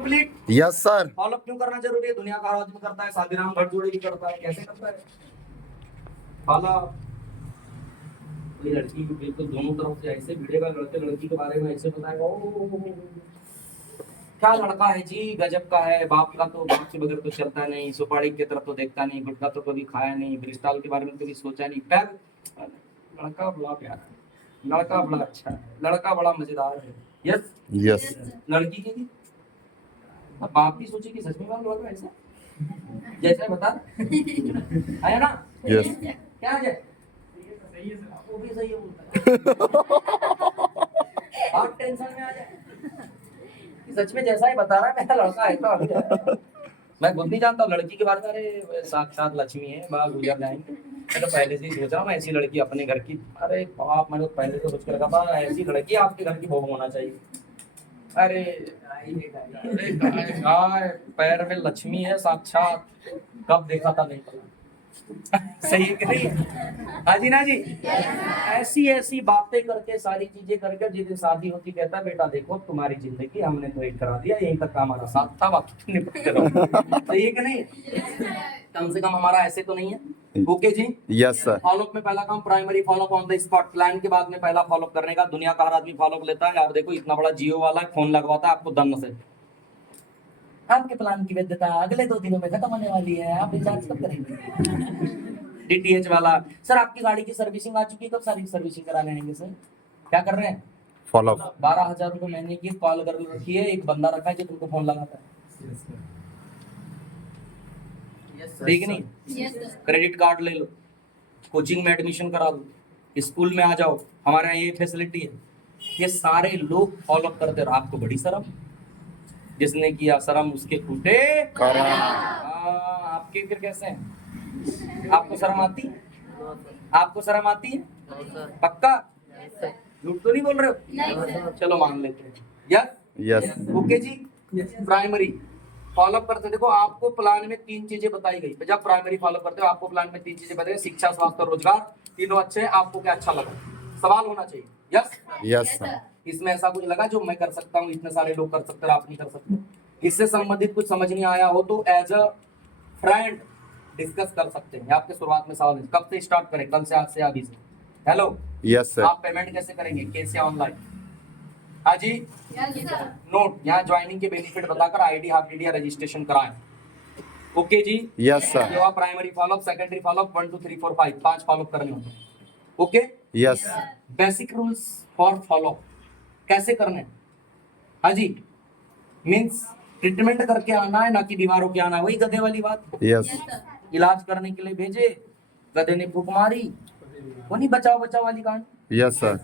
Complete. Yes sir. Follow क्यों करना जरूरी है? दुनिया का हर आदमी करता है, शादीराम भटजोड़ी भी करता है, कैसे करता है फॉलो? कोई लड़की बिल्कुल दोनों तरफ से ऐसे भिड़ेगा, लड़के लड़की के बारे में ऐसे बताएगा, ओ क्या लड़का है जी, गजब का है, बाप का तो बाप के बगैर तो चलता नहीं, सुपारी की तरफ तो देखता नहीं, गुटखा तो कभी खाया नहीं, क्रिस्टल के बारे में कभी सोचा नहीं। पैर लड़का बड़ा प्यारा है, लड़का बड़ा अच्छा है, लड़का बड़ा मजेदार है। Yes yes. लड़की के लिए अब बाप भी सोचे कि सच में वाला लड़का ऐसा जैसा बता आया ना। यस। क्या है वो भी सही है बोलता है। आप टेंशन में आ जाए सच में जैसा ही बता रहा है मेरा लड़का है तो अभी है। मैं खुद नहीं जानता लड़की के बारे में, अरे साक्षात लक्ष्मी है, बाहर गुजर जाएंगे। मैं तो पहले से ही सोच रहा हूँ ऐसी लड़की अपने घर की, अरे बाप मैंने तो पहले से सोच कर रखा था ऐसी लड़की आपके घर की बहू होना चाहिए। अरे गाय गाय पैर में लक्ष्मी है साक्षात, कब देखा था नहीं पता। सही है कि नहीं? हाँ जी ना जी। ऐसी ऐसी बातें करके सारी चीजें करके जिस दिन शादी होती कहता है बेटा देखो तुम्हारी जिंदगी हमने तो एक करा दिया, यहीं तक का हमारा साथ था, बाकी निपटते रहो। सही है कि नहीं? कम से कम हमारा ऐसे तो नहीं है। ओके जी। Yes sir. फॉलोअप में पहला काम primary follow up on the spot, plan के बाद में पहला फॉलोअप करने का। दुनिया का हर आदमी फॉलोअप लेता है। आप देखो इतना बड़ा जियो वाला फोन लगवाता है आपको दम से, आपके प्लान की वैधता अगले 2 दिनों में खत्म होने वाली है, आप रिचार्ज कब करेंगे? डीटीएच वाला सर आपकी गाड़ी की सर्विसिंग आ चुकी है, कब सारी सर्विसिंग कराने आएंगे सर? क्या कर रहे हैं? फॉलो। 12,000 रुपए महीने की कॉल कर रखी है, एक बंदा रखा है जो तुमको फोन लगाता है। ठीक नहीं? क्रेडिट कार्ड ले लो, कोचिंग में एडमिशन करा दो, स्कूल में आ जाओ, हमारे यहाँ ये फैसिलिटी है। ये सारे लोग फॉलो करते रहो, आपको बड़ी शर्म। जिसने किया शर्म उसके फूटे आपके फिर कैसे हैं? आपको शर्म आती है? आपको शर्म आती है? पक्का झूठ तो नहीं बोल रहे हो? चलो मान लेते हैं। Yes yes. ओके जी। प्राइमरी फॉलोअप करते देखो आपको प्लान में 3 चीजें बताई गई। जब प्राइमरी फॉलो करते हो आपको प्लान में 3 चीजें बताई गई, शिक्षा स्वास्थ्य और रोजगार, तीनों अच्छे हैं। आपको क्या अच्छा लगा? सवाल होना चाहिए। Yes yes sir. इसमें ऐसा कुछ लगा जो मैं कर सकता हूँ, इतने सारे लोग कर सकते हैं, आप नहीं कर सकते? इससे संबंधित कुछ समझ नहीं आया हो तो एज अ फ्रेंड डिस्कस कर सकते हैं। आपके शुरुआत में सवाल कब से स्टार्ट करें? कल से, आज से, अभी से? Hello yes sir. आप पेमेंट कैसे करेंगे, कैसे ऑनलाइन? हाँ जी नोट यहाँ ज्वाइनिंग के बेनिफिट बताकर आईडी हाफ डी रजिस्ट्रेशन कराएं। ओके जी। Yes sir. ये primary follow up, secondary follow up 1 2 3 4 5 5 follow up करने होते हैं। Okay yes. Basic rules for follow up कैसे करने? हाँ जी मीन्स ट्रीटमेंट करके आना है ना कि बीमार होके आना है, वही गधे वाली बात। यस। इलाज करने के लिए भेजे, गधे ने फूक मारी, वो नहीं बचाओ बचाओ वाली कहानी। Yes sir.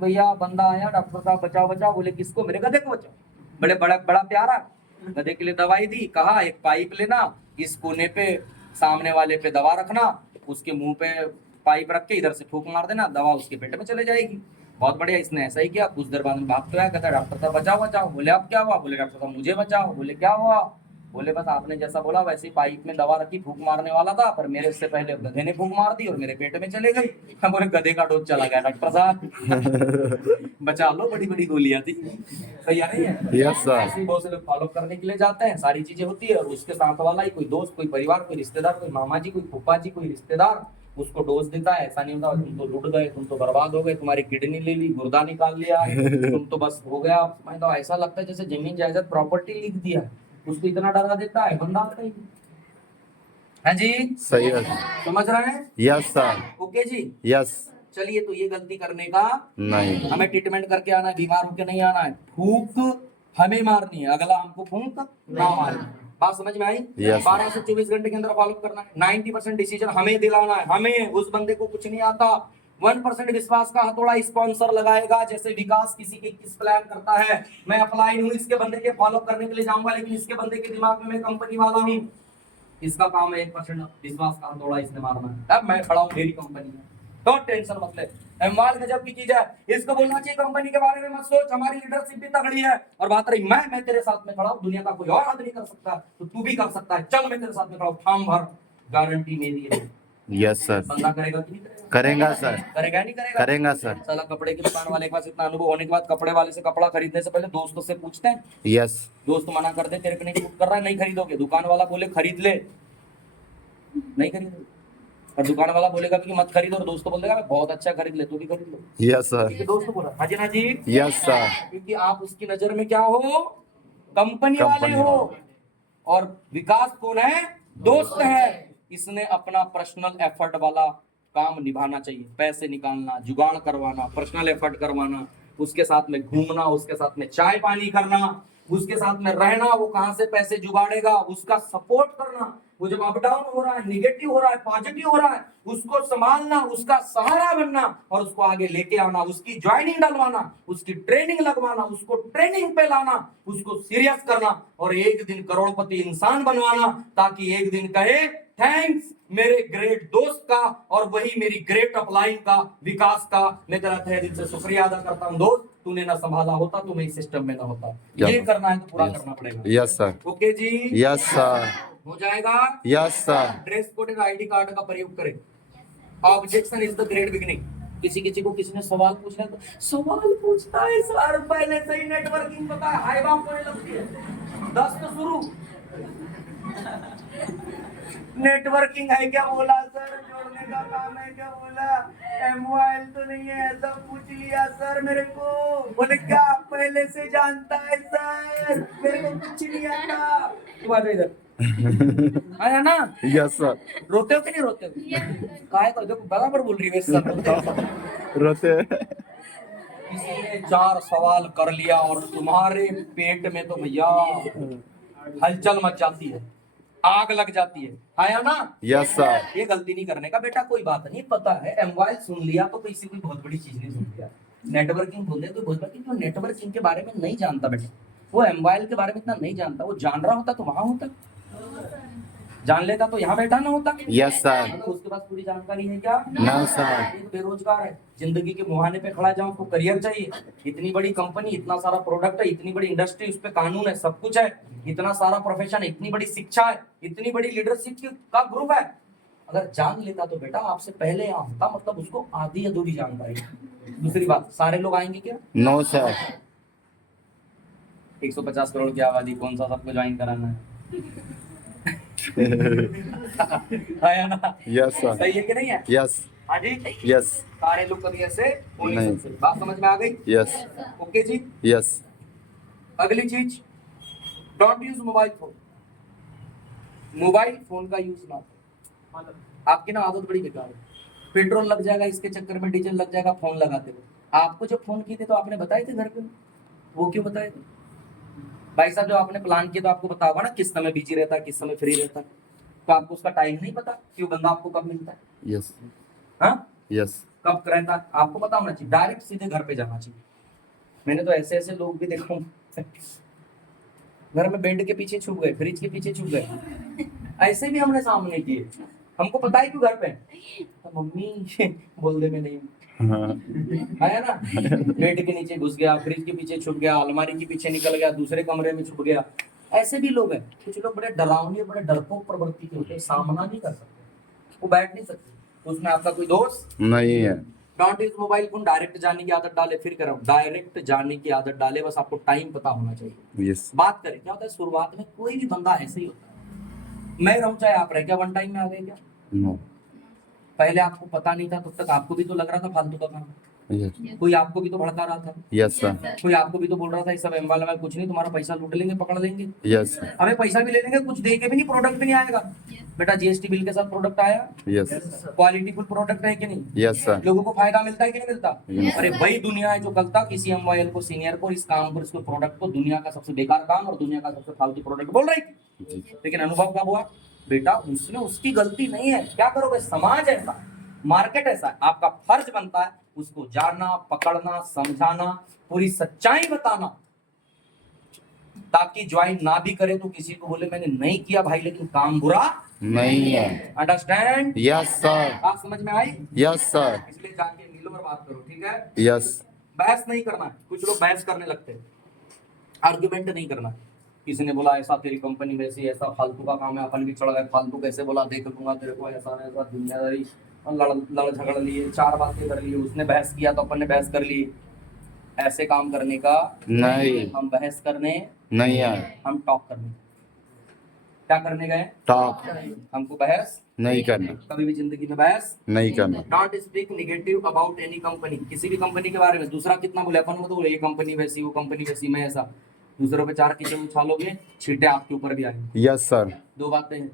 भैया बंदा आया डॉक्टर साहब बचाओ बचाओ, बोले किसको? मेरे गधे को बचाओ। बड़े बड़ा बड़ा प्यारा गधे के लिए दवाई दी, कहा एक पाइप लेना, इस कोने पे सामने वाले पे दवा रखना, उसके मुंह पे पाइप रख के इधर से फूक मार देना, दवा उसके पेट में चले जाएगी। बहुत बढ़िया, इसने ऐसा ही किया। कुछ देर बाद में भाग तो आया, कहता डॉक्टर साहब बचाओ बचाओ। बोले अब क्या हुआ? बोले डॉक्टर साहब मुझे बचाओ। बोले क्या हुआ? बोले बस आपने जैसा बोला वैसे ही पाइप में दवा रखी, फूक मारने वाला था, पर मेरे से पहले गधे ने फूक मार दी और मेरे पेट में चले गई। हम बोले गधे का डोज चला गया डॉक्टर साहब। बचा लो, बड़ी बड़ी गोलियां थी। सही नहीं है? Yes sir. ऐसे बहुत से लोग फॉलो करने के लिए जाते हैं, सारी चीजें होती है और उसके साथ वाला ही कोई दोस्त, कोई परिवार, कोई रिश्तेदार, कोई मामा जी, कोई फूफा जी, कोई रिश्तेदार उसको डोज देता है। ऐसा नहीं होता तुम तो लुट गए, तुम तो बर्बाद हो गए, तुम्हारी किडनी ले ली, गुर्दा निकाल लिया, तुम तो बस हो गया। मैं तो ऐसा लगता है जैसे जमीन जायदाद प्रॉपर्टी लिख दिया, उसको इतना डरा देता है बंदा आता ही। हाँ जी सही है। समझ रहे हैं? Yes sir. ओके जी। यस। चलिए तो ये गलती करने का नहीं। हमें ट्रीटमेंट करके आना है, बीमार होके नहीं आना है। फूक हमें मारनी है, अगला हमको फूक ना मारे। बात समझ में आई? Yes. 12 से 24 घंटे के अंदर फॉलो करना है। 90% डिसीजन हमें दिलाना है, हमें। उस बंदे को कुछ नहीं आता। 1% विश्वास का हथौड़ा स्पॉन्सर लगाएगा। जैसे विकास किसी के किस प्लान करता है, मैं अप्लाई हूँ इसके बंदे के फॉलो करने के लिए जाऊंगा, लेकिन इसके बंदे के दिमाग में मैं कंपनी वाला हूँ। इसका काम है 1% विश्वास का हथौड़ा इसने मारना है। अब मैं खड़ा हूँ मेरी कंपनी में, तो टेंशन मत ले। अहमाल गजब की चीज है, इसको बोलना चाहिए कंपनी के बारे में मत सोच, हमारी लीडरशिप भी तगड़ी है। और बात रही मैं तेरे साथ में खड़ा हूं, दुनिया का कोई और आदमी कर सकता है तो तू भी कर सकता है। चल मैं तेरे साथ में खड़ा हूं, फार्म भर, गारंटी मेरी है। Yes sir. बंदा करेगा कि नहीं करेगा? करेगा सर। करेगा नहीं करेगा? करेगा सर। साला कपड़े की दुकान वाले के पास इतना अनुभव होने के बाद कपड़े वाले से कपड़ा खरीदने से पहले दोस्तों से पूछते हैं। यस। दोस्त मना कर दे तेरे को नहीं सूट कर रहा है, नहीं खरीदोगे। दुकान वाला बोले खरीद ले, नहीं खरीदोगे। और दुकान वाला बोलेगा कि मत खरीदो, और दोस्त बोल देगा बहुत अच्छा खरीद ले, तू भी खरीद लो। Yes sir. क्योंकि दोस्त बोला हाजी ना जी, यस सर। क्योंकि आप उसकी नजर में क्या हो? कंपनी वाले हो। और विकास कौन है? दोस्त है। इसने अपना पर्सनल एफर्ट वाला काम निभाना चाहिए, पैसे निकालना, जुगाड़ करवाना, पर्सनल एफर्ट करवाना, उसके साथ में घूमना, उसके साथ में चाय पानी करना, उसके साथ में रहना, वो कहां से पैसे जुगाड़ेगा उसका सपोर्ट करना, वो जब अप डाउन हो रहा है, निगेटिव हो रहा है, पॉजिटिव हो रहा है, उसको संभालना, उसका सहारा बनना और उसको आगे लेके आना, उसकी ज्वाइनिंग डलवाना, उसकी ट्रेनिंग लगवाना, उसको ट्रेनिंग पे लाना, उसको सीरियस करना और एक दिन करोड़पति इंसान बनवाना, ताकि एक दिन कहे थैंक्स मेरे ग्रेट दोस्त का और वही मेरी ग्रेट अपलाइन का, विकास का। मैं तेरा तहे दिल से शुक्रिया अदा करता हूं दोस्त, तूने ना संभाला होता तो मैं इस सिस्टम में ना होता। ये करना है तो पूरा करना पड़ेगा। Yes sir. ओके जी, यस सर। हो जाएगा। Yes sir. ड्रेस कोड और आईडी कार्ड का प्रयोग करें। Objection is the great beginning. किसी को किसी ने सवाल पूछा तो सवाल पूछता है सर, पहले से ही नेटवर्किंग पता है, हाई बाप होने लगती है 10 तो शुरू। नेटवर्किंग है क्या बोला सर, जोड़ने का काम है क्या बोला, मोबाइल तो नहीं है ऐसा पूछ लिया सर मेरे को। बोले क्या पहले से जानता है सर, मेरे को कुछ नहीं आता। तू आ जा इधर। आया ना? Yes sir. रोते हो कि नहीं रोते हो? काय को देखो बराबर बोल रही है सर। रोते। किसी ने 4 सवाल कर लिया और तुम्हारे पेट में तो भैया हलचल मच जाती है, आग लग जाती है ना? Yes sir. ये गलती नहीं करने का बेटा, कोई बात नहीं, पता है एमवाइल सुन लिया तो किसी कोई बहुत बड़ी चीज नहीं सुन लिया। नेटवर्किंग बोल दे तो बहुत बड़ी, जो नेटवर्किंग के बारे में नहीं जानता बेटा, वो एमवाइल के बारे में इतना नहीं जानता, वो जान रहा होता तो वहां होता, जान लेता तो यहाँ बैठा ना होता। Yes sir. मतलब उसके पास पूरी जानकारी है क्या? No sir. एक बेरोजगार है, जिंदगी के मुहाने पे खड़ा, जहाँ उसको करियर चाहिए, इतनी बड़ी कंपनी, इतना सारा प्रोडक्ट है, इतनी बड़ी इंडस्ट्री, उस पे कानून है, सब कुछ है, इतना सारा प्रोफेशन, इतनी बड़ी शिक्षा है, इतनी बड़ी लीडरशिप का ग्रुप है। अगर जान लेता तो बेटा आपसे पहले यहाँ होता, मतलब उसको आधी अधूरी जानकारी। दूसरी बात, सारे लोग आएंगे क्या? No sir. 150 करोड़ की आबादी, कौन सा सबको ज्वाइन कराना है? आया ना? Yes sir. सही है कि नहीं है? यस। हाँ जी, यस। सारे लोग कभी ऐसे हो नहीं नहीं। सकते। बात समझ में आ गई? यस। ओके जी। यस। अगली चीज, don't use mobile phone. Mobile phone का यूज ना करो। आपकी ना आदत बड़ी बेकार है, पेट्रोल लग जाएगा इसके चक्कर में, डीजल लग जाएगा फोन लगाते हो। आपको जो फोन किए थे तो आपने बताए थे घर पे, वो क्यों बताए थे? भाई साहब जो आपने प्लान किया तो आपको पता होगा ना किस समय बिजी रहता है, किस समय फ्री रहता है, तो आपको उसका टाइम नहीं पता कि वो बंदा आपको कब मिलता है? यस। हाँ, यस। कब रहता है आपको पता होना चाहिए, डायरेक्ट सीधे घर पे जाना चाहिए। मैंने तो ऐसे ऐसे लोग भी देखा हूं, घर में बेड के पीछे छुप गए, फ्रिज के पीछे छुप गए, ऐसे भी हमने सामने किए। हमको पता है क्यों घर पे, तो मम्मी बोल दे मैं नहीं हूं। आया ना? बेड के नीचे घुस गया, फ्रिज के पीछे छुप गया, अलमारी के पीछे निकल गया, दूसरे कमरे में छुप गया। ऐसे भी लोग हैं। कुछ लोग बड़े डरावने, बड़े डरपोक प्रवृत्ति के होते हैं, सामना नहीं कर सकते, वो बैठ नहीं सकते, तो उसमें आपका कोई दोस्त नहीं है। Don't use mobile phone. Direct जाने की आदत डाले, फिर करो डायरेक्ट जाने की आदत डाले, बस आपको टाइम पता होना चाहिए। यस। बात करें क्या होता है, शुरुआत में कोई भी बंदा ऐसे ही होता है, मैं रहूं चाहे आप रहे, क्या वन टाइम में आ गए क्या? नो। पहले आपको पता नहीं था, तब तक आपको भी तो लग रहा था फालतू का काम, यस। कोई आपको भी तो भड़का रहा था, यस सर। कोई आपको भी तो बोल रहा था ये सब एम्बाल में कुछ नहीं, तुम्हारा पैसा लूट लेंगे, पकड़ लेंगे। यस। हमें पैसा भी ले लेंगे, कुछ दे के भी नहीं, प्रोडक्ट भी नहीं आएगा। बेटा जीएसटी बिल के साथ प्रोडक्ट आया, यस। क्वालिटी फुल प्रोडक्ट है कि नहीं? Yes sir. लोगों को फायदा मिलता है कि नहीं मिलता? Yes. अरे वही दुनिया है जो कल तक किसी एमवाईएल को, सीनियर को, इस काम को, इसको प्रोडक्ट को दुनिया का सबसे बेकार काम और दुनिया का सबसे फालतू प्रोडक्ट बोल रही थी, लेकिन अनुभव कब हुआ? बेटा उसमें उसकी गलती नहीं है, क्या करोगे, समाज ऐसा, मार्केट ऐसा है, आपका फर्ज बनता है उसको जानना, पकड़ना, समझाना, पूरी सच्चाई बताना, ताकि ज्वाइन ना भी करे तो किसी को बोले मैंने नहीं किया भाई, लेकिन काम बुरा नहीं है। अंडरस्टैंड? Yes sir. बात समझ में आई? Yes sir. इसलिए जाके मिलो और बात करो, ठीक है? यस। बहस नहीं करना है, कुछ लोग बहस करने लगते हैं, आर्गुमेंट नहीं करना है। किसी ने बोला ऐसा तेरी कंपनी वैसी, ऐसा फालतू का काम है, अपन भी चढ़ गए फालतू, कैसे बोला देख लूंगा तेरे को, ऐसा ऐसा दुनियादारी, और लड़ झगड़ लिए, चार बातें कर ली, उसने बहस किया तो अपन ने बहस कर ली। ऐसे काम करने का नहीं। हम बहस करने नहीं आए। हम टॉक करने, क्या करने गए? टॉक हमको बहस नहीं करना। कभी भी जिंदगी में बहस नहीं करना। Not speak negative about any company, किसी भी कंपनी के बारे में। दूसरा कितना बोले अपन को, तो ये कंपनी वैसी, वो कंपनी वैसी, मैं ऐसा। दूसरों पे चार कीचड़ उछालोगे, छींटे आपके ऊपर भी आएंगे। Yes sir. दो बातें हैं,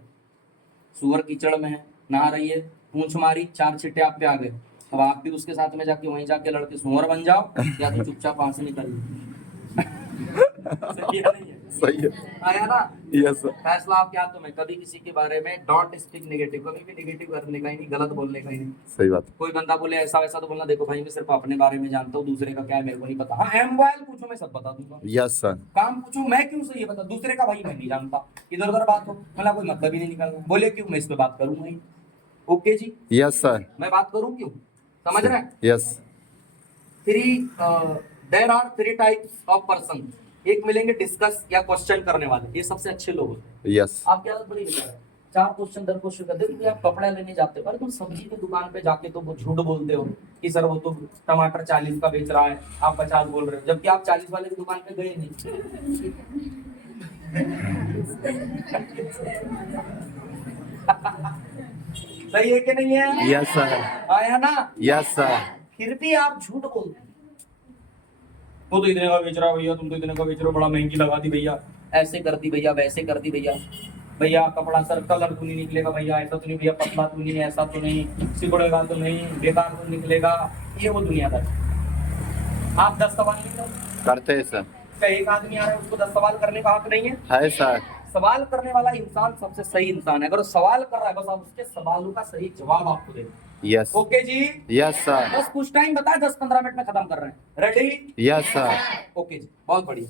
सुअर कीचड़ में है, नहा रही है, पूंछ मारी, चार छींटे आप पे आ गए, अब आप भी उसके साथ में जाके वहीं जाके लड़के सुअर बन जाओ, या तो चुपचाप वहां से निकल सही है नहीं है? सही है। आया ना? Yes sir. फैसला आप क्या, तो मैं कभी किसी के बारे में डोंट स्पीक नेगेटिव, कभी भी नेगेटिव करने का ही नहीं, गलत बोलने का ही नहीं। सही बात। कोई बंदा बोले ऐसा वैसा तो बोलना देखो भाई मैं सिर्फ अपने बारे में जानता हूँ, दूसरे का क्या है मेरे को नहीं पता। हाँ मोबाइल पूछो मैं सब बता दूंगा, यस सर। काम पूछो मैं क्यों से ये बता, दूसरे का भाई मैं नहीं जानता, इधर उधर बात हो मतलब कोई मतलब ही नहीं निकलना, बोले क्यों मैं इस पे बात करूंगा ही। ओके जी, यस सर। मैं बात करूं क्यों, समझ रहे हैं? Yes. There are three types of person, एक मिलेंगे डिस्कस या क्वेश्चन करने वाले, ये सबसे अच्छे लोग होते हैं। यस। आप क्या बड़ी विचार है, चार क्वेश्चन 10 क्वेश्चन करते हो, आप कपड़ा लेने जाते हो, अरे तुम सब्जी की दुकान पे जाके तो वो झूठ बोलते हो कि सर वो तो टमाटर 40 का बेच रहा है, आप 50 बोल रहे हो, जबकि आप 40 वाले की दुकान पे गए नहीं। सही है कि नहीं है? Yes sir. आया ना? Yes sir. फिर भी आप झूठ बोलते हो, वो तो इतने का बेच रहा है भैया, तुम तो इतने का बेच रहे हो, बड़ा महंगी लगा दी भैया, ऐसे कर दी भैया, वैसे कर दी भैया, भैया कपड़ा सर कलर तो नहीं निकलेगा भैया, ऐसा तो नहीं भैया, पतला तो नहीं, ऐसा तो नहीं, सिकुड़ेगा तो नहीं, बेकार तो निकलेगा, ये वो दुनियादार। आप 10 सवाल नहीं करो, करते हैं सर। क्या एक आदमी आ रहा है उसको 10 सवाल करने का हक नहीं है? है सर। सवाल करने वाला इंसान सबसे सही इंसान है, अगर वो सवाल कर रहा है बस आप उसके सवालों का सही जवाब आपको दे। यस। ओके जी, यस सर। बस कुछ टाइम बताए, 10-15 मिनट में खत्म कर रहे हैं, रेडी? Yes sir. ओके जी, बहुत बढ़िया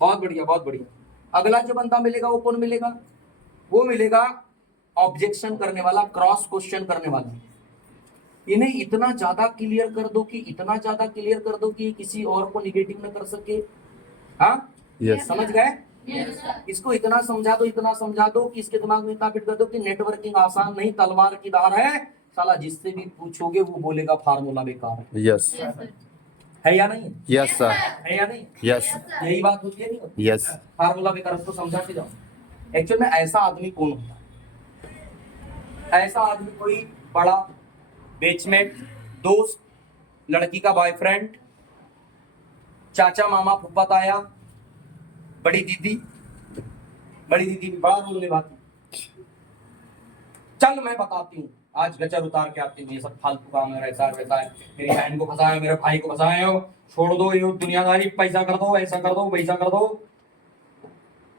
बहुत बढ़िया बहुत बढ़िया। अगला जो बंदा मिलेगा वो कौन मिलेगा? वो मिलेगा ऑब्जेक्शन करने वाला, क्रॉस क्वेश्चन करने वाला। इन्हें इतना ज्यादा क्लियर कर दो कि इतना ज्यादा क्लियर कर दो कि किसी और को निगेटिव न कर सके। हाँ यस। समझ गए? इसको इतना समझा दो, इतना समझा दो कि इसके दिमाग में इतना फिट कर दो कि नेटवर्किंग आसान नहीं तलवार की धार है, साला जिससे भी पूछोगे वो बोलेगा फार्मूला बेकार है। यस। है या नहीं? Yes sir. है या नहीं? यस। यही बात होती है नहीं? यस। फार्मूला बेकार, उसको समझा के जाओ। एक्चुअल में ऐसा आदमी कौन होता है? ऐसा आदमी कोई बड़ा बेचमेट, दोस्त, लड़की का बॉयफ्रेंड, चाचा मामा फूफा ताया, बड़ी दीदी भी बड़ा बोलने वाली, चल मैं बताती हूँ आज गचर उतार के आती हूँ, ये सब फालतू काम है, ऐसा वैसा है, मेरी बहन को फंसाया, मेरे भाई को फंसाए हो, छोड़ दो ये दुनियादारी, पैसा कर दो, ऐसा कर दो, वैसा कर दो,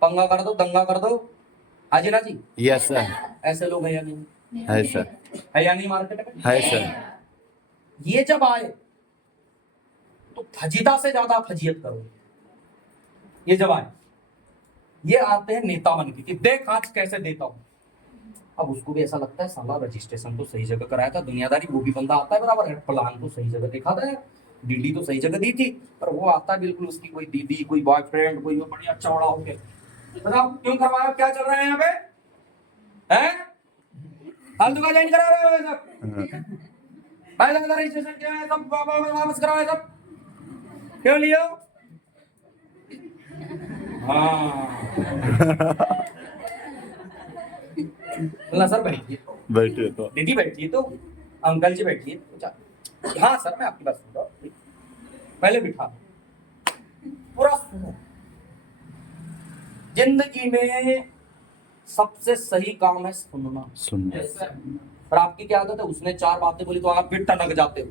पंगा कर दो, दंगा कर दो। हाजी ना जी? Yes sir. ऐसे लोग हैं या नहीं? है सर। है या नहीं मार्केट में? है सर। ये जब आए तो फजीता से ज्यादा फजीयत करो। ये जब आए, ये आते हैं नेता बन के कि देख आज कैसे देता हूं। अब उसको भी ऐसा लगता है साला रजिस्ट्रेशन तो सही जगह कराया था, दुनियादारी वो भी बंदा आता है बराबर, प्लान तो सही जगह देखा था, डीडी तो सही जगह दी थी, पर वो आता है बिल्कुल उसकी कोई दीदी, कोई बॉयफ्रेंड, कोई बढ़िया चौड़ा होके, बताओ क्यों करवाया, क्या चल रहा है यहाँ पे? हैं? फालतू का ज्वाइन करा रहे हो सब? भाई लगा रजिस्ट्रेशन किया है सब, वापस कराओ सब, क्यों लियो? हाँ बोला सर बैठिए, बैठिए तो। दीदी बैठिए, तो अंकल जी बैठिए, हाँ सर मैं आपकी बात सुन रहा हूँ, पहले बिठा, पूरा सुनो। जिंदगी में सबसे सही काम है सुनना। पर आपकी क्या आदत है, उसने 4 बातें बोली तो आप फिर टनक जाते हो,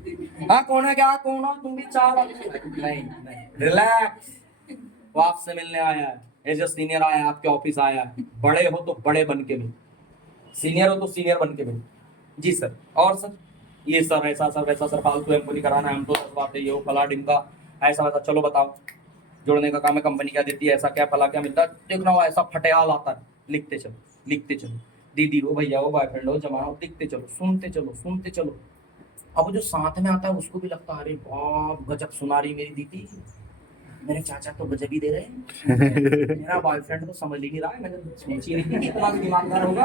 हाँ कौन है, क्या कौन हो तुम भी 4 बातें, नहीं रिलैक्स, वो आपसे मिलने आया है, एज ए सीनियर आया है, आपके ऑफिस आया है, बड़े हो तो बड़े बन के मिलो, सीनियर हो तो सीनियर बन के मिलो। जी सर, और सर ये सर ऐसा सर वैसा सर, फालतू हमको नहीं कराना है, हमको 10 बातें ये हो फला डिमका ऐसा वैसा, चलो बताओ जोड़ने का काम है, कंपनी क्या देती है, ऐसा क्या फला क्या मिलता है, देखना हो ऐसा फटेयाल आता है, लिखते चलो लिखते चलो, दीदी हो भैया हो बॉयफ्रेंड हो जमा हो, लिखते चलो, सुनते चलो सुनते चलो। अब जो साथ में आता है उसको भी लगता है अरे बाप गजब सुना रही मेरी दीदी, मेरे चाचा तो गजब ही दे रहे हैं, मेरा बॉयफ्रेंड तो समझ ही नहीं रहा है, मैंने सोची नहीं थी कि इतना भी दिमागदार होगा।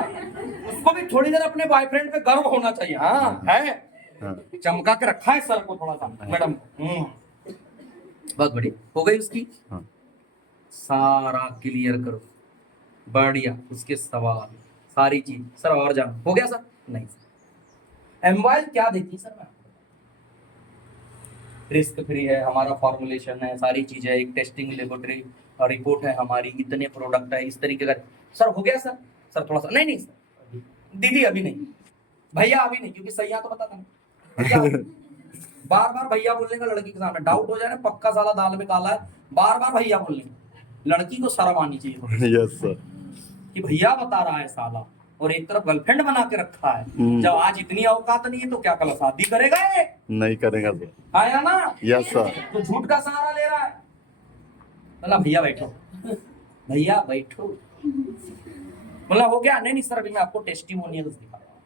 उसको भी थोड़ी देर अपने बॉयफ्रेंड पे गर्व होना चाहिए। हाँ है, हाँ चमका के रखा है सर को थोड़ा सा मैडम। बहुत बढ़िया हो गई उसकी। हाँ सारा क्लियर करो, बढ़िया, उसके सवाल सारी चीज सर और जान हो गया सर। नहीं सर, एमवाइल क्या देती है सर? मैं रिस्क फ्री है, हमारा फॉर्मुलेशन है, सारी चीजें, एक टेस्टिंग लेबोरेटरी और रिपोर्ट है हमारी, इतने प्रोडक्ट है, इस तरीके का। सर हो गया सर? सर थोड़ा सा नहीं नहीं सर, दीदी अभी नहीं, भैया अभी नहीं, क्योंकि सही तो बता था बार बार भैया बोलने का लड़की के सामने डाउट हो जाए ना, पक्का साला दाल में काला है, बार बार भैया बोलने का। लड़की को शर्म आनी चाहिए यस सर। कि भैया बता रहा है साला, और एक तरफ गर्लफ्रेंड बना के रखा है। जब आज इतनी औकात नहीं है तो क्या कल शादी करेगा ये? नहीं करेगा सर। आया ना? Yes sir. तो झूठ का सहारा ले रहा है। मतलब भैया बैठो, भैया बैठो, मतलब हो गया? नहीं नहीं सर, अभी मैं आपको टेस्टिमोनियल्स दिखा रहा हूँ,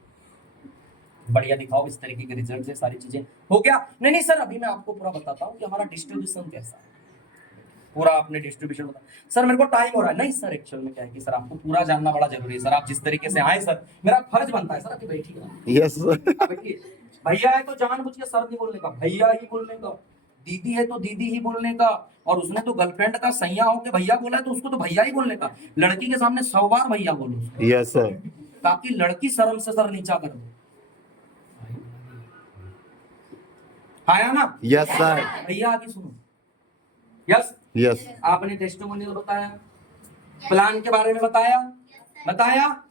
बढ़िया दिखाओ, इस तरीके के रिजल्ट है, सारी चीजें हो गया। नहीं नहीं सर, अभी मैं आपको पूरा बताता हूँ कि हमारा डिस्ट्रीब्यूशन कैसा है, पूरा आपने डिस्ट्रीब्यूशन बता। सर मेरे को टाइम हो रहा है। नहीं सर, एक्चुअल में क्या है कि सर आपको पूरा जानना बड़ा जरूरी है सर, आप जिस तरीके से आए सर, मेरा फर्ज बनता है सर, अभी बैठिए। Yes sir. बैठिए, भैया है तो जानबूझ के सर नहीं बोलने का, भैया ही बोलने का, दीदी है तो दीदी ही बोलने का, और उसने तो गर्लफ्रेंड का सैया होके भैया बोला है तो उसको तो भैया ही बोलने का। लड़की के सामने 100 बार भैया बोलो उसको, यस सर। ताकि लड़की शर्म से सर नीचा कर दे। आया ना? Yes sir. भैया आगे सुनो। Yes yes. आपने टेस्टिमोनियल बताया, प्लान के बारे में बताया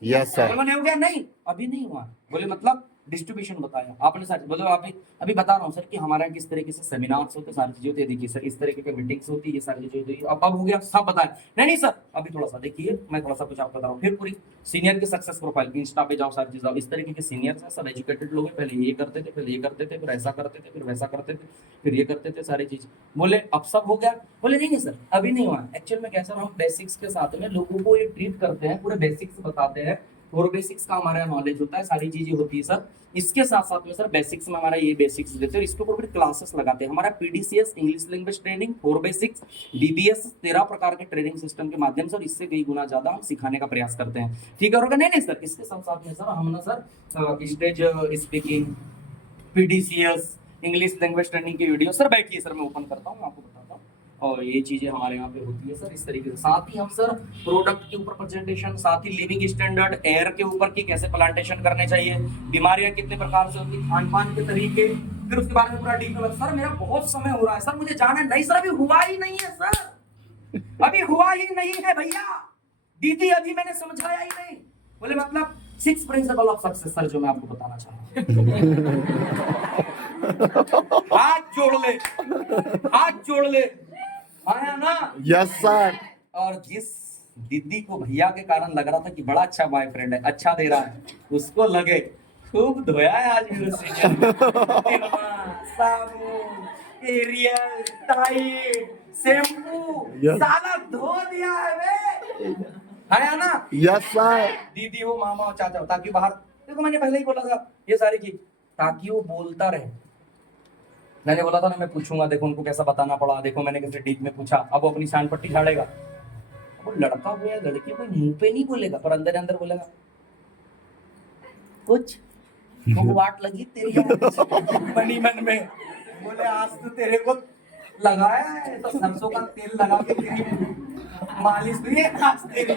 यस सर। बोले हो गया? नहीं अभी नहीं हुआ। बोले मतलब डिस्ट्रीब्यूशन बताया आपने सर। बोले अभी बता रहा हूँ सर कि हमारे यहाँ किस तरीके से सेमिनार्स होते, सारी चीजें होती है। देखिए सर, इस तरीके की मीटिंग्स होती है, ये सारी चीजें होती है। अब हो गया सब बताया? नहीं सर, अभी थोड़ा सा देखिए, मैं थोड़ा सा कुछ आपको बता रहा हूँ। फिर पूरी सीनियर की सक्सेस प्रोफाइल, इंस्टा पे जाओ, सारी चीजें, इस तरीके के सीनियर्स हैं, सब एजुकेटेड लोग हैं, पहले ये करते थे, पहले ये करते थे, फिर ऐसा करते थे, फिर वैसा करते थे, फिर ये करते थे, सारी चीज। बोले अब सब हो गया? बोले नहीं सर, अभी नहीं हुआ। एक्चुअल में कैसा, हम बेसिक्स के साथ में लोगों को ये ट्रीट करते हैं, पूरे बेसिक्स बताते हैं, और बेसिक्स का हमारा नॉलेज होता है, सारी चीजें होती है सर। इसके साथ साथ में सर बेसिक्स में हमारा ये बेसिक्स देते हैं, इसके ऊपर भी क्लासेस लगाते हैं। हमारा PDCS English language training, 4 basics, DBS, 13 प्रकार के ट्रेनिंग सिस्टम के माध्यम से, और इससे कई गुना ज्यादा हम सिखाने का प्रयास करते हैं। ठीक है? और नहीं सर, इसके साथ साथ में सर हम ना sir stage speaking, PDCS, English language training की वीडियो। सर बैठिए सर, मैं ओपन करता हूँ, आपको बताता हूँ। और ये चीजें हमारे यहाँ पे होती है सर इस तरीके से। साथ ही हम सर प्रोडक्ट के ऊपर प्रेजेंटेशन, साथ ही लिविंग स्टैंडर्ड, एयर के ऊपर की कैसे प्लांटेशन करने चाहिए, बीमारियां कितने प्रकार से होती, खान पान के तरीके, फिर उसके बाद में पूरा डीप में। सर मेरा बहुत समय हो रहा है सर, मुझे जाना है। नहीं सर, अभी हुआ ही नहीं है सर, अभी हुआ ही नहीं है भैया, दीदी अभी मैंने समझाया ही नहीं। बोले मतलब 6 प्रिंसिपल ऑफ सक्सेस सर, जो मैं आपको बताना चाह रहा हूँ। हाथ जोड़ ले, आया ना? Yes sir. और जिस दीदी को भैया के कारण लग रहा था कि बड़ा अच्छा बॉयफ्रेंड है, अच्छा दे रहा है, उसको लगे खूब धोया है आज मेरे साबुन, एरियल, टाइड, शैम्पू, साला धो दिया है ना? Yes sir. दीदी हो, मामा हो, चाचा हो, ताकि बाहर देखो, मैंने पहले ही बोला था ये सारी चीज, ताकि वो बोलता रहे। मैंने बोला था ना मैं पूछूंगा, देखो उनको कैसा बताना पड़ा, देखो मैंने कैसे डीप में पूछा। अब वो अपनी शान पट्टी झाड़ेगा, वो लड़का हो या लड़की कोई मुंह पे नहीं बोलेगा, पर अंदर अंदर बोलेगा कुछ वो वाट लगी तेरी मनी मन में। बोले आज तो तेरे को लगाया है तो सरसों का तेल लगा के तेरी मालिश हुई है आज तेरी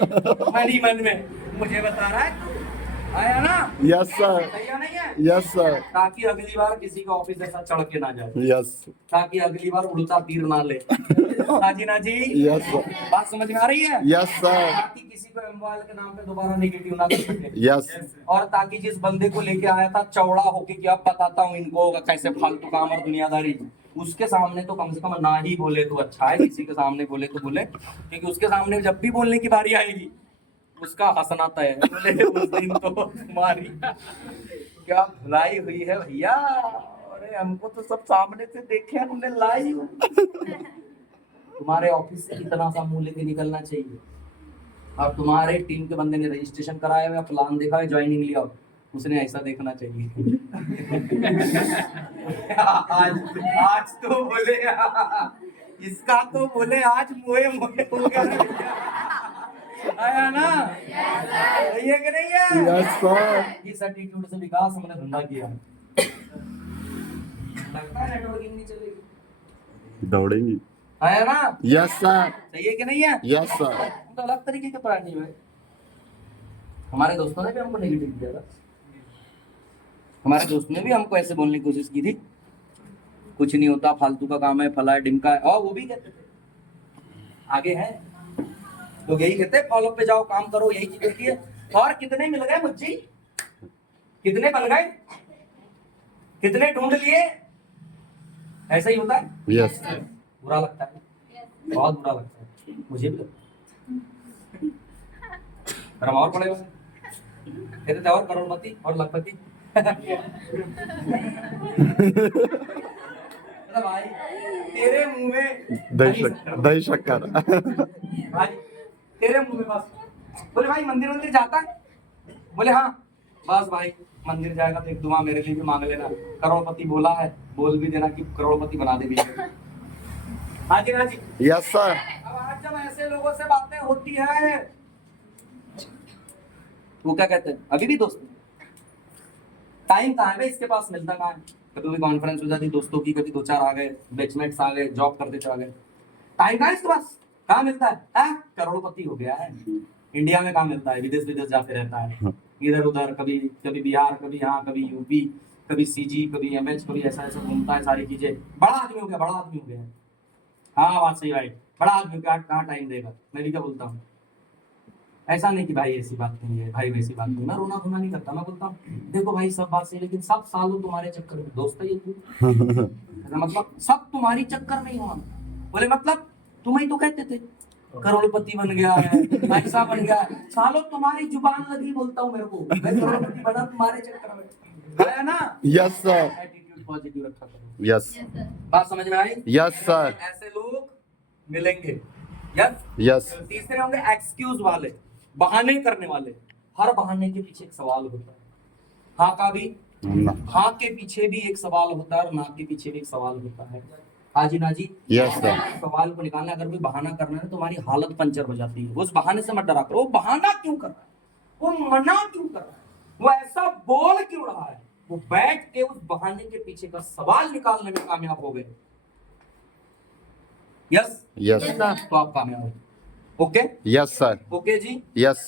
मनी मन में, मुझे बता रहा है। आया ना? Yes sir. सही है नहीं है? Yes sir. ताकि अगली बार किसी का ऑफिस ऐसा चढ़ के ना जाए, यस। ताकि अगली बार उड़ता तीर ना ले। हाजी ना जी? Yes sir. बात समझ में आ रही है? Yes sir. ताकि किसी को एमवाइल के नाम पे दोबारा नेगेटिव ना कर सके। यस। और ताकि जिस बंदे को लेके आया था चौड़ा होके कि अब बताता हूँ इनको कैसे फालतू काम और दुनियादारी, उसके सामने तो कम से कम ना ही बोले तो अच्छा है, किसी के सामने बोले तो बोले, क्योंकि उसके सामने जब भी बोलने की बारी आएगी उसका हंसना तय है। बोले उस दिन तो तुम्हारी क्या भलाई हुई है भैया, अरे हमको तो सब सामने से देखे हमने लाइव। तुम्हारे ऑफिस से इतना सा मुंह लेके निकलना चाहिए, और तुम्हारे टीम के बंदे ने रजिस्ट्रेशन कराया हुआ, प्लान देखा है, ज्वाइनिंग लिया, उसने ऐसा देखना चाहिए। आज तो बोले इसका तो बोले आज मोए मोए हो गया ना भैया। आया ना? सही है कि नहीं है? Yes, sir. इस एटीट्यूड से विकास हमने धंधा किया। लगता है नेटवर्किंग नहीं चलेगी। दौड़ेंगे। आया ना? Yes, sir. सही है कि नहीं है? Yes, sir. हम तो अलग तरीके के प्राणी हुए। हमारे दोस्तों ने भी हमको नेगेटिव किया था। हमारे दोस्त ने भी हमको ऐसे बोलने की कोशिश की थी, कुछ नहीं होता, फालतू का काम है, फला है, डिमका है, और वो भी कहते थे। आगे है लोग यही कहते हैं, फॉलो पे जाओ, काम करो, यही चीज होती है। और कितने मिल गए मुझे, कितने बन गए, कितने ढूंढ लिए, ऐसा ही होता है। Yes, sir. बुरा लगता है, बहुत बुरा लगता है, मुझे भी लगता है। पर हम और पड़े हुए कहते थे, और करोड़पति और लखपति। भाई तेरे मुंह में दही शक्कर। भाई तेरे मुंह में बस बोले भाई मंदिर मंदिर जाता है, बोले हाँ, बस भाई मंदिर जाएगा तो एक दुआ मेरे लिए भी मांग लेना, करोड़पति बोला है, बोल भी देना कि करोड़पति बना दे भी। हाँ जी, हाँ जी। Yes, sir. अब आज जब ऐसे लोगों से बातें होती है, वो क्या कहते हैं, अभी भी दोस्त टाइम कहाँ है भाई, इसके पास मिलता कहाँ है। कभी भी कॉन्फ्रेंस हो जाती दोस्तों की, कभी 2-4 आ गए, बैचमेट्स आ गए, जॉब करते थे आ गए, टाइम कहाँ है इसके पास, कहाँ मिलता है? करोड़पति हो गया है, इंडिया में कहाँ मिलता है, विदेश विदेश जाते रहता है, इधर उधर, कभी कभी बिहार, कभी यहाँ, कभी यूपी, कभी सीजी, कभी एमएच, कभी ऐसा ऐसा घूमता है, सारी चीजें। बड़ा आदमी हो गया, बड़ा आदमी हो गया। हाँ बात सही भाई, बड़ा आदमी हो गया, कहाँ टाइम देगा। मैं भी क्या बोलता हूँ, ऐसा नहीं कि भाई ऐसी बात नहीं है, भाई वैसी बात नहीं, मैं रोना धोना नहीं करता। मैं बोलता हूँ देखो भाई सब बात सही, लेकिन सब सालों तुम्हारे चक्कर में दोस्त है ये तू, मतलब सब तुम्हारी चक्कर में ही हुआ। बोले मतलब तुम ही तो कहते थे करोड़पति बन गया है, ऐसा बन गया है, सालों तुम्हारी जुबान लगी, बोलता हूँ मेरे को, मैं करोड़पति बना तुम्हारे चक्कर में, है ना? Yes, sir. एटीट्यूड पॉजिटिव रखा करो। Yes. बात समझ में आई? Yes, sir. ऐसे लोग मिलेंगे। यस। Yes. तीसरे होंगे एक्सक्यूज वाले, बहाने करने वाले। हर बहाने के पीछे एक सवाल होता है। हाँ का भी, हाँ के पीछे भी एक सवाल होता है और ना के पीछे भी एक सवाल होता है। हाजी ना जी? Yes, sir. सवाल को निकालना, अगर कोई बहाना करना है तो तुम्हारी हालत पंचर हो जाती है। उस बहाने से मत डरा करो, वो बहाना क्यों कर रहा है, वो मना क्यों कर रहा है, वो ऐसा बोल क्यों रहा है, वो बैठ के उस बहाने के पीछे का सवाल निकालने में कामयाब हो गए। यस? Yes. तो आप कामयाब हो। ओके? Yes, sir. ओके जी? Yes.